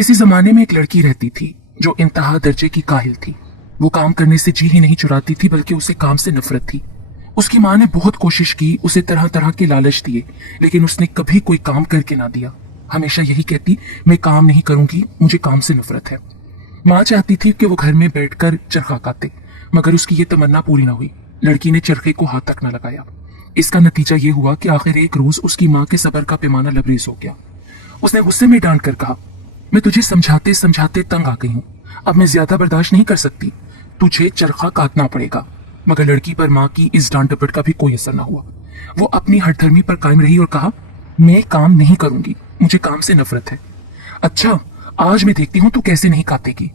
किसी जमाने में एक लड़की रहती थी जो इंतहा दर्जे की काहिल थी। वो काम करने से जी ही नहीं चुराती थी, बल्कि उसे काम से नफरत थी। उसकी माँ ने बहुत कोशिश की, उसे तरह तरह के लालच दिए, लेकिन उसने कभी कोई काम करके ना दिया। हमेशा यही कहती, मैं काम नहीं करूंगी, मुझे काम से नफरत है। माँ चाहती थी कि वो घर में बैठकर चरखा काटे, मगर उसकी ये तमन्ना पूरी ना हुई। लड़की ने चरखे को हाथ तक न लगाया। इसका नतीजा ये हुआ कि आखिर एक रोज उसकी माँ के सब्र का पैमाना लबरेज हो गया। उसने गुस्से में डांट कर कहा, मैं तुझे समझाते समझाते तंग आ गई हूँ, अब मैं ज्यादा बर्दाश्त नहीं कर सकती, तुझे चरखा काटना पड़ेगा। मगर लड़की पर माँ की इस डांट डपट का भी कोई असर न हुआ। वो अपनी हठधर्मी पर कायम रही और कहा, मैं काम नहीं करूंगी, मुझे काम से नफरत है। अच्छा, आज मैं देखती हूँ तू कैसे नहीं काटेगी।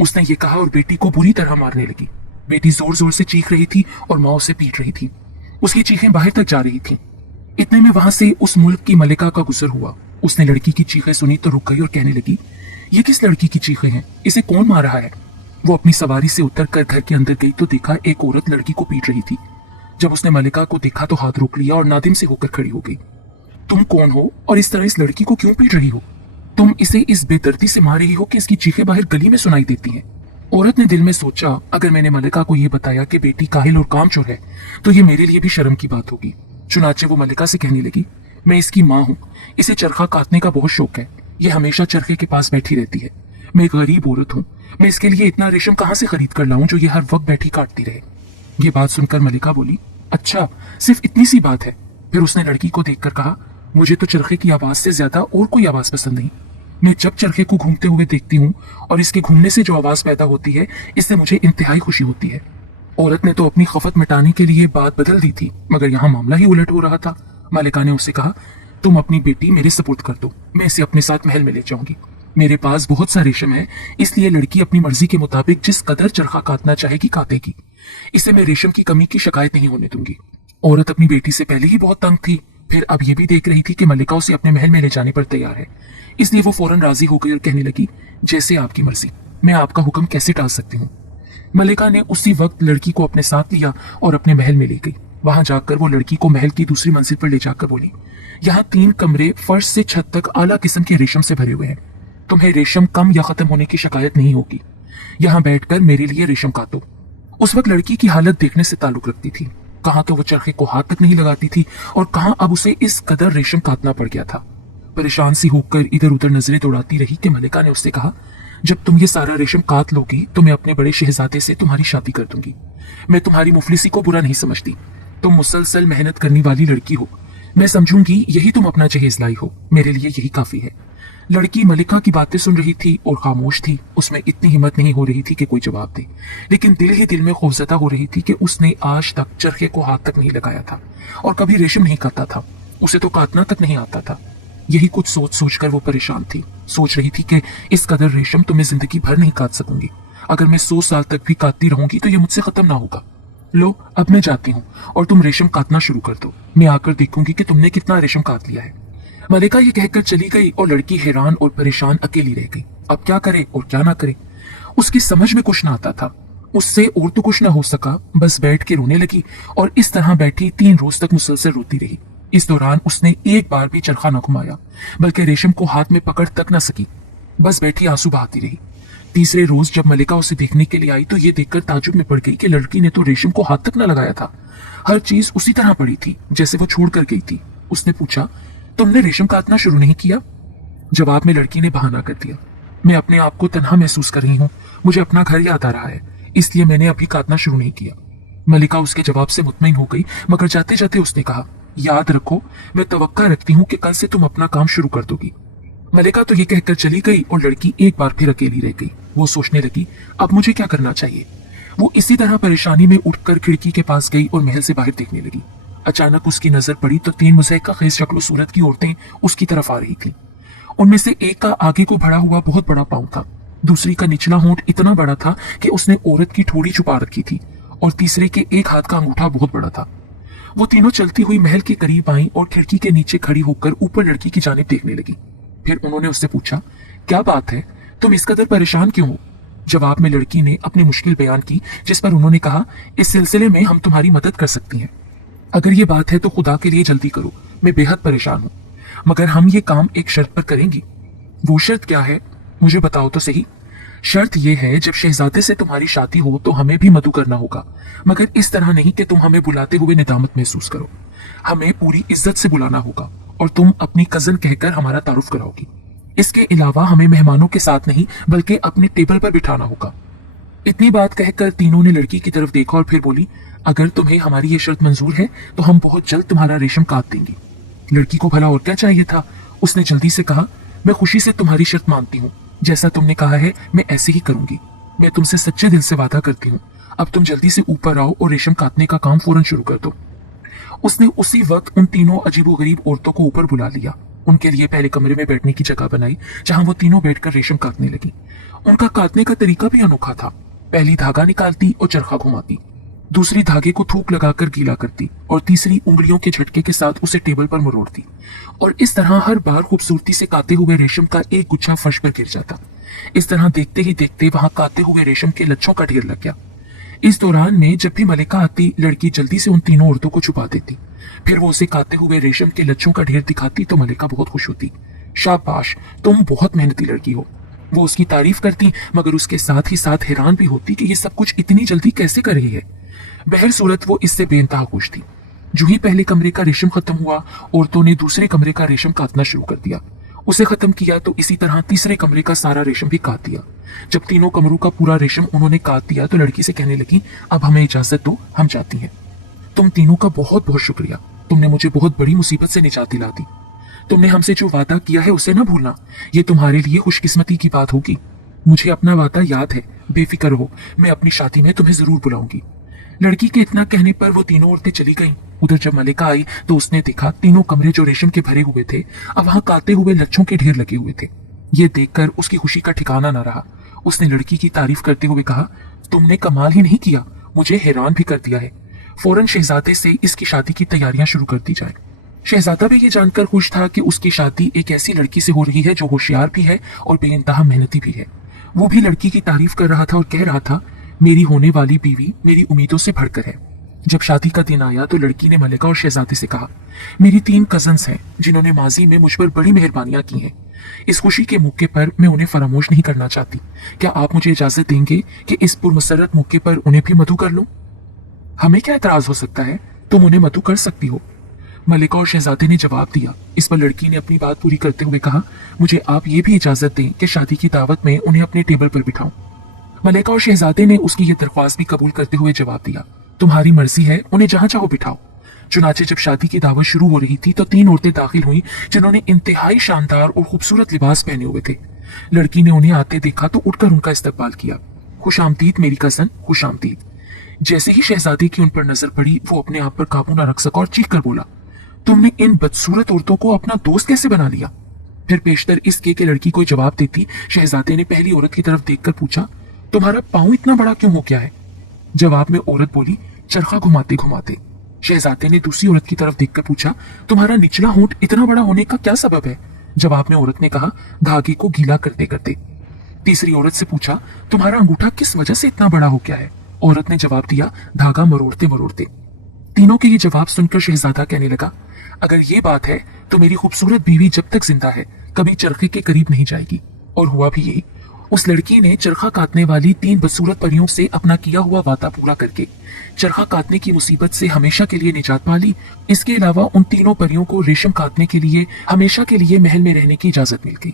उसने ये कहा और बेटी को बुरी तरह मारने लगी। बेटी जोर जोर से चीख रही थी और माँ उसे पीट रही थी। उसकी चीखें बाहर तक जा रही थी। इतने में वहां से उस मुल्क की मलिका का गुजर हुआ। उसने लड़की की चीखें सुनी तो रुक गई और कहने लगी, ये किस लड़की की चीखें हैं, इसे कौन मार रहा है। वो अपनी सवारी से उतरकर घर के अंदर गई तो देखा एक औरत लड़की को पीट रही थी। जब उसने मलिका को देखा तो हाथ रोक लिया और नादिम से होकर खड़ी हो गई। तुम कौन हो और इस तरह इस लड़की को क्यों पीट रही हो? तुम इसे इस बेदर्दी से मार रही हो कि इसकी चीखें बाहर गली में सुनाई देती हैं। औरत ने दिल में सोचा, अगर मैंने मलिका को यह बताया कि बेटी काहिल और कामचोर है तो ये मेरे लिए भी शर्म की बात होगी। चुनाचे वो मलिका से कहने लगी, मैं इसकी माँ हूँ, इसे चरखा काटने का बहुत शौक है, ये हमेशा चरखे के पास बैठी रहती है। मैं एक गरीब औरत हूँ, मैं इसके लिए इतना रेशम कहाँ से खरीद कर लाऊं जो ये हर वक्त बैठी काटती रहे। ये बात सुनकर मलिका बोली, अच्छा सिर्फ इतनी सी बात है। फिर उसने लड़की को देखकर कहा, मुझे तो चरखे की आवाज से ज्यादा और कोई आवाज पसंद नहीं। मैं जब चरखे को घूमते हुए देखती हूँ और इसके घूमने से जो आवाज पैदा होती है, इससे मुझे इंतहाई खुशी होती है। औरत ने तो अपनी खफत मिटाने के लिए बात बदल दी थी, मगर यहाँ मामला ही उलट हो रहा था। मलिका ने उससे कहा, तुम अपनी बेटी मेरे सपुर्द कर दो, मैं इसे अपने साथ महल में ले जाऊंगी। मेरे पास बहुत सा रेशम है, इसलिए लड़की अपनी मर्जी के मुताबिक जिस कदर चरखा काटना चाहेगी काटेगी। इसे मैं रेशम की कमी की शिकायत नहीं होने दूंगी। औरत अपनी बेटी से पहले ही बहुत तंग थी, फिर अब ये भी देख रही थी कि मलिका उसे अपने महल में ले जाने पर तैयार है, इसलिए वो फौरन राजी हो गई और कहने लगी, जैसे आपकी मर्जी, मैं आपका हुक्म कैसे टाल सकती हूँ। मलिका ने उसी वक्त लड़की को अपने साथ लिया और अपने महल में ले गई। वहां जाकर वो लड़की को महल की दूसरी मंजिल पर ले जाकर बोली, यहाँ 3 कमरे फर्श से छत तक आला किस्म के रेशम से भरे हुए हैं। तुम्हें रेशम कम या खत्म होने की शिकायत नहीं होगी। यहाँ बैठकर मेरे लिए रेशम काटो। उस वक्त लड़की की हालत देखने से ताल्लुक रखती थी। कहाँ तो वो चरखे को हाथ तक नहीं लगाती थी और कहाँ अब उसे इस कदर रेशम काटना पड़ गया था। परेशान सी होकर इधर उधर नजरें दौड़ाती रही कि मलिका ने उससे कहा, जब तुम ये सारा रेशम काट लोगी तो मैं अपने बड़े शहजादे से तुम्हारी शादी कर दूंगी। मैं तुम्हारी मुफलिसी को बुरा नहीं समझती, तुम मुसलसल मेहनत करने वाली लड़की हो, मैं समझूंगी यही तुम अपना जहेज लाई हो, मेरे लिए यही काफी है। लड़की मलिका की बातें सुन रही थी और खामोश थी। उसमें इतनी हिम्मत नहीं हो रही थी कि कोई जवाब दे, लेकिन दिल ही दिल में खौफजदा हो रही थी कि उसने आज तक चरखे को हाथ तक नहीं लगाया था और कभी रेशम नहीं काटा था, उसे तो काटना तक नहीं आता था। यही कुछ सोच सोच कर वो परेशान थी। सोच रही थी कि इस कदर रेशम तो मैं जिंदगी भर नहीं काट सकूंगी। अगर मैं 100 साल तक भी काटती रहूंगी तो ये मुझसे खत्म ना होगा। लो, अब मैं जाती हूँ और तुम रेशम काटना शुरू कर दो, मैं आकर देखूंगी कि तुमने कितना रेशम काट लिया है। मलिका ये कहकर चली गई और लड़की हैरान और परेशान अकेली रह गई। अब क्या करे और क्या ना करे, उसकी समझ में कुछ ना आता था। उससे और तो कुछ ना हो सका, बस बैठ के रोने लगी और इस तरह बैठी 3 रोज तक मुसलसल रोती रही। इस दौरान उसने एक बार भी चरखा न घुमाया, बल्कि रेशम को हाथ में पकड़ तक न सकी, बस बैठी आंसू बहाती रही। तीसरे रोज जब मलिका उसे देखने के लिए आई तो ये देखकर ताजुब में पड़ गई कि लड़की ने तो रेशम को हाथ तक न लगाया था। हर चीज उसी तरह पड़ी थी जैसे वो छोड़ कर गई थी। उसने पूछा, तुमने रेशम काटना शुरू नहीं किया? जवाब में लड़की ने बहाना कर दिया, मैं अपने आप को तन्हा महसूस कर रही हूँ, मुझे अपना घर याद आ रहा है, इसलिए मैंने अभी काटना शुरू नहीं किया। मलिका उसके जवाब से मुतमईन हो गई, मगर जाते जाते उसने कहा, याद रखो, मैं तवक्का रखती हूँ कि कल से तुम अपना काम शुरू कर दोगी। मलिका तो ये कहकर चली गई और लड़की एक बार फिर अकेली रह गई। वो सोचने लगी, अब मुझे क्या करना चाहिए। वो इसी तरह परेशानी में उठकर खिड़की के पास गई और महल से बाहर देखने लगी। अचानक उसकी नजर पड़ी तो 3 मुज़ैका खेज शक्ल सूरत की औरतें उसकी तरफ आ रही थीं। उनमें से एक का आगे को बढ़ा हुआ बहुत बड़ा पांव था, दूसरी का निचला होंठ इतना बड़ा था कि उसने औरत की ठोड़ी छुपा रखी थी और तीसरे के एक हाथ का अंगूठा बहुत बड़ा था। वो तीनों चलती हुई महल के करीब आई और खिड़की के नीचे खड़ी होकर ऊपर लड़की की जानिब देखने लगी। फिर उन्होंने उससे पूछा, क्या बात है, तुम इस कदर परेशान क्यों हो? जवाब में लड़की ने अपनी मुश्किल बयान की, जिस पर उन्होंने कहा, इस सिलसिले में हम तुम्हारी मदद कर सकती हैं। अगर ये बात है तो खुदा के लिए जल्दी करो, मैं बेहद परेशान हूँ, मगर हम ये काम एक शर्त पर करेंगी। वो शर्त क्या है? मुझे बताओ तो सही। शर्त यह है जब शहजादे से तुम्हारी शादी हो तो हमें भी मधु करना होगा, मगर इस तरह नहीं कि तुम हमें बुलाते हुए निदामत महसूस करो। हमें पूरी इज्जत से बुलाना होगा और तुम अपनी कजन कहकर हमारा तारुफ कराओगी। इसके अलावा हमें मेहमानों के साथ नहीं बल्कि अपने टेबल पर बिठाना होगा। इतनी बात कहकर तीनों ने लड़की की तरफ देखा और फिर बोली, अगर तुम्हें हमारी ये शर्त मंजूर है तो हम बहुत जल्द तुम्हारा रेशम काट देंगे। लड़की को भला और क्या चाहिए था, उसने जल्दी से कहा, मैं खुशी से तुम्हारी शर्त मानती हूँ, जैसा तुमने कहा है मैं ऐसे ही करूंगी। मैं तुमसे सच्चे दिल से वादा करती हूँ। अब तुम जल्दी से ऊपर आओ और रेशम काटने का काम फौरन शुरू कर दो। उसने उसी वक्त उन तीनों अजीबोगरीब औरतों को ऊपर बुला लिया। उनके लिए पहले कमरे में बैठने की जगह बनाई जहां वो तीनों बैठकर रेशम काटने लगी। उनका काटने का तरीका भी अनोखा था। पहली धागा निकालती और चरखा घुमाती, दूसरी धागे को थूक लगाकर गीला करती और तीसरी उंगलियों के झटके के साथ उसे टेबल पर मरोड़ती। और इस तरह हर बार खूबसूरती से काते हुए रेशम का एक गुच्छा फर्श पर गिर जाता। इस तरह देखते ही देखते वहां काते हुए रेशम के लच्छों का ढेर लग गया। इस दौरान में जब भी मलिका आती, लड़की जल्दी से उन तीनों औरतों को छुपा देती। फिर वो उसे काते हुए रेशम के लच्छों का ढेर दिखाती तो मलिका बहुत खुश होती। शाबाश, तुम बहुत मेहनती लड़की हो। वो उसकी तारीफ करती, मगर उसके साथ ही साथ हैरान भी होती कि ये सब कुछ इतनी जल्दी कैसे कर रही है। बहर सूरत वो इससे बेइंतहा खुश थी। जो ही पहले कमरे का रेशम खत्म हुआ, औरतों ने दूसरे कमरे का रेशम काटना शुरू कर दिया। उसे खत्म किया तो इसी तरह तीसरे कमरे का सारा रेशम भी काट दिया। जब तीनों कमरों का पूरा रेशम उन्होंने काट दिया तो लड़की से कहने लगी, अब हमें इजाजत दो, हम जाती हैं। तुम तीनों का बहुत बहुत शुक्रिया। तुमने मुझे बहुत बड़ी मुसीबत से निजात दिला दी। तुमने हमसे जो वादा किया है उसे ना भूलना। ये तुम्हारे लिए खुशकिस्मती की बात होगी। मुझे अपना वादा याद है, बेफिक्र हो, मैं अपनी शादी में तुम्हें जरूर बुलाऊंगी। लड़की के इतना कहने पर वो तीनों औरतें चली गईं। उधर जब मलिका आई तो उसने देखा तीनों कमरे जो रेशम के भरे हुए थे, अब वहां काते हुए लच्छों के ढेर लगे हुए थे। ये देखकर उसकी खुशी का ठिकाना न रहा। उसने लड़की की तारीफ करते हुए कहा, तुमने कमाल ही नहीं किया, मुझे हैरान भी कर दिया है। फौरन शहजादे से इसकी शादी की तैयारियां शुरू कर दी जाए। शहजादा भी ये जानकर खुश था कि उसकी शादी एक ऐसी लड़की से हो रही है जो होशियार भी है और बेइंतहा मेहनती भी है। वो भी लड़की की तारीफ कर रहा था और कह रहा था, मेरी होने वाली बीवी मेरी उम्मीदों से बढ़कर है। जब शादी का दिन आया तो लड़की ने मलिका और शहजादे से कहा, मेरी 3 कजन्स हैं जिन्होंने माजी में मुझ पर बड़ी मेहरबानियां की हैं। इस खुशी के मौके पर मैं उन्हें फरामोश नहीं करना चाहती। क्या आप मुझे इजाजत देंगे कि इस पुरमसरत मौके पर उन्हें भी मधु कर लूं? हमें क्या एतराज हो सकता है, तुम उन्हें मधु कर सकती हो। मलिका और शहजादे ने जवाब दिया। इस पर लड़की ने अपनी बात पूरी करते हुए कहा, मुझे आप ये भी इजाजत दें कि शादी की दावत में उन्हें अपने टेबल पर बिठाऊं। मलिका और शहजादे ने उसकी ये दरख्वास्त भी कबूल करते हुए जवाब दिया, तुम्हारी मर्जी है, उन्हें जहां चाहो बिठाओ। चुनाचे जब शादी की दावत शुरू हो रही थी तो 3 औरतें दाखिल हुई जिन्होंने इंतहाई शानदार और खूबसूरत लिबास पहने हुए थे। लड़की ने उन्हें आते देखा तो उठकर उनका इस्तकबाल किया। खुश आमदीद मेरी कजन, खुश आमदीद। जैसे ही शहजादी की उन पर नजर पड़ी, वो अपने आप पर काबू न रख सका और चीख कर बोला, तुमने इन बदसूरत औरतों को अपना दोस्त कैसे बना लिया? फिर पेशतर इसके कि लड़की को जवाब देती, शहजादे ने पहली औरत की तरफ देखकर पूछा, तुम्हारा पाँव इतना बड़ा क्यों हो गया है? जवाब में औरत बोली, चरखा घुमाते घुमाते। शहजादे ने दूसरी औरत की तरफ देखकर पूछा, तुम्हारा निचला होंठ इतना बड़ा होने का क्या सबब है? जवाब में औरत ने कहा, धागे को गीला करते करते। तीसरी औरत से पूछा, तुम्हारा अंगूठा किस वजह से इतना बड़ा हो गया है? औरत ने जवाब दिया, धागा मरोड़ते मरोड़ते। तीनों के ये जवाब सुनकर शहजादा कहने लगा, अगर ये बात है तो मेरी खूबसूरत बीवी जब तक जिंदा है कभी चरखे के करीब नहीं जाएगी। और हुआ भी यही। उस लड़की ने चरखा काटने वाली 3 बदसूरत परियों से अपना किया हुआ वादा पूरा करके चरखा काटने की मुसीबत से हमेशा के लिए निजात पा ली। इसके अलावा उन तीनों परियों को रेशम काटने के लिए हमेशा के लिए महल में रहने की इजाजत मिल गई।